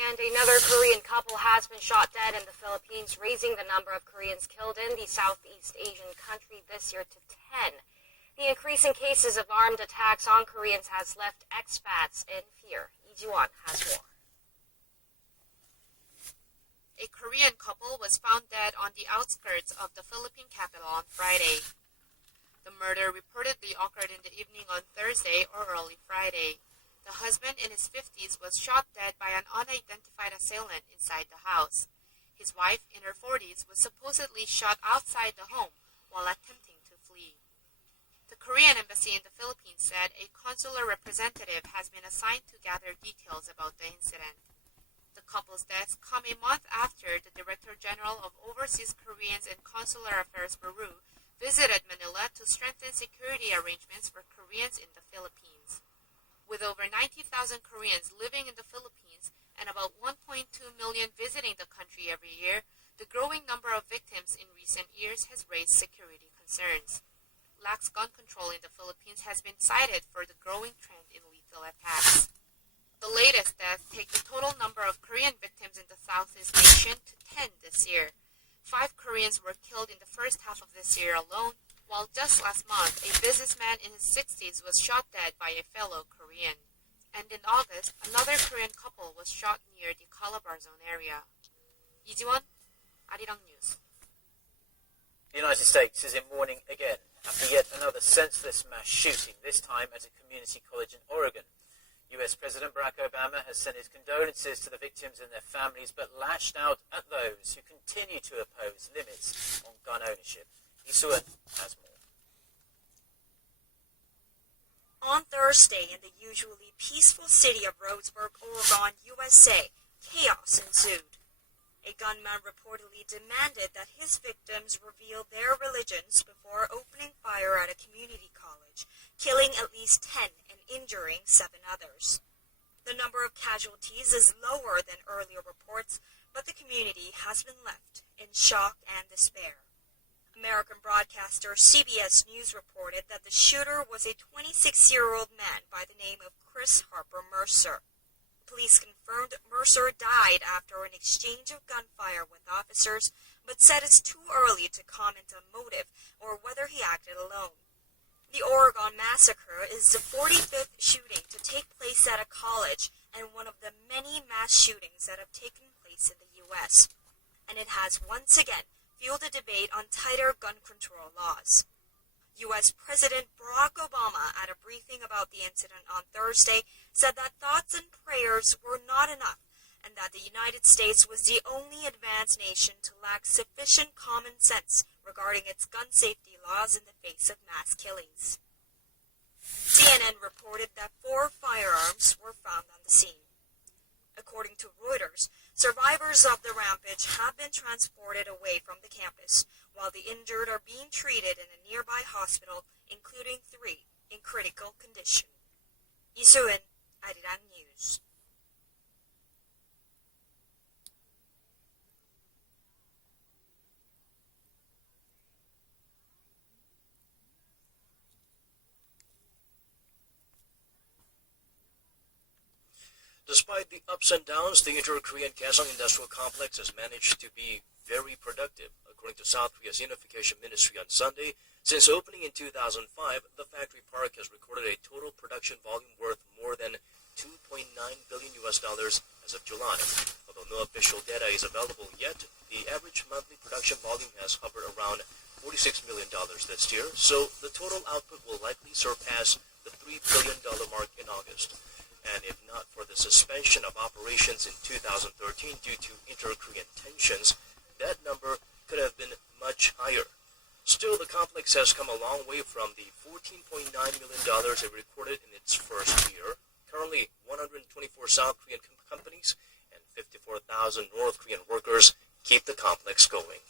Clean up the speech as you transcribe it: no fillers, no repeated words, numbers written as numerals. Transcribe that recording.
And another Korean couple has been shot dead in the Philippines, raising the number of Koreans killed in the Southeast Asian country this year to 10. The increase in cases of armed attacks on Koreans has left expats in fear. Lee Ji-won has more. A Korean couple was found dead on the outskirts of the Philippine capital on Friday. The murder reportedly occurred in the evening on Thursday or early Friday. The husband in his 50s was shot dead by an unidentified assailant inside the house. His wife in her 40s was supposedly shot outside the home while attempting to flee. The Korean embassy in the Philippines said a consular representative has been assigned to gather details about the incident. The couple's deaths come a month after the Director General of Overseas Koreans and Consular Affairs Bureau visited Manila to strengthen security arrangements for Koreans in the Philippines. With over 90,000 Koreans living in the Philippines and about 1.2 million visiting the country every year, the growing number of victims in recent years has raised security concerns. Lax gun control in the Philippines has been cited for the growing trend in lethal attacks. The latest deaths take the total number of Korean victims in the Southeast Asian to 10 this year. 5 Koreans were killed in the first half of this year alone, while just last month, a businessman in his 60s was shot dead by a fellow Korean. And in August, another Korean couple was shot near the Calabar Zone area. Lee Ji-won, Arirang News. The United States is in mourning again after yet another senseless mass shooting, this time at a community college in Oregon. US President Barack Obama has sent his condolences to the victims and their families, but lashed out at those who continue to oppose limits on gun ownership. Isuan has more. On Thursday, in the usually peaceful city of Rosebud, Oregon, USA, chaos ensued. A gunman reportedly demanded that his victims reveal their religions before opening fire at a community college, killing at least 10 and injuring 7 others. The number of casualties is lower than earlier reports, but the community has been left in shock and despair. American broadcaster CBS News reported that the shooter was a 26-year-old man by the name of Chris Harper Mercer. Police confirmed Mercer died after an exchange of gunfire with officers, but said it's too early to comment on motive or whether he acted alone. The Oregon massacre is the 45th shooting to take place at a college and one of the many mass shootings that have taken place in the U.S. And it has once again fueled a debate on tighter gun control laws. U.S. President Barack Obama, at a briefing about the incident on Thursday, said that thoughts and prayers were not enough and that the United States was the only advanced nation to lack sufficient common sense regarding its gun safety laws in the face of mass killings. CNN reported that 4 firearms were found on the scene. According to Reuters, survivors of the rampage have been transported away from the campus, while the injured are being treated in a nearby hospital, including 3 in critical condition. Isuin, Arirang News. Despite the ups and downs, the Inter-Korean Kaesong Industrial Complex has managed to be very productive. According to South Korea's Unification Ministry on Sunday, since opening in 2005, the factory park has recorded a total production volume worth more than $2.9 billion as of July. Although no official data is available yet, the average monthly production volume has hovered around $46 million this year, so the total output will likely surpass the $3 billion mark in August. And if not for the suspension of operations in 2013 due to inter-Korean tensions, that number could have been much higher. Still, the complex has come a long way from the $14.9 million it recorded in its first year. Currently, 124 South Korean companies and 54,000 North Korean workers keep the complex going.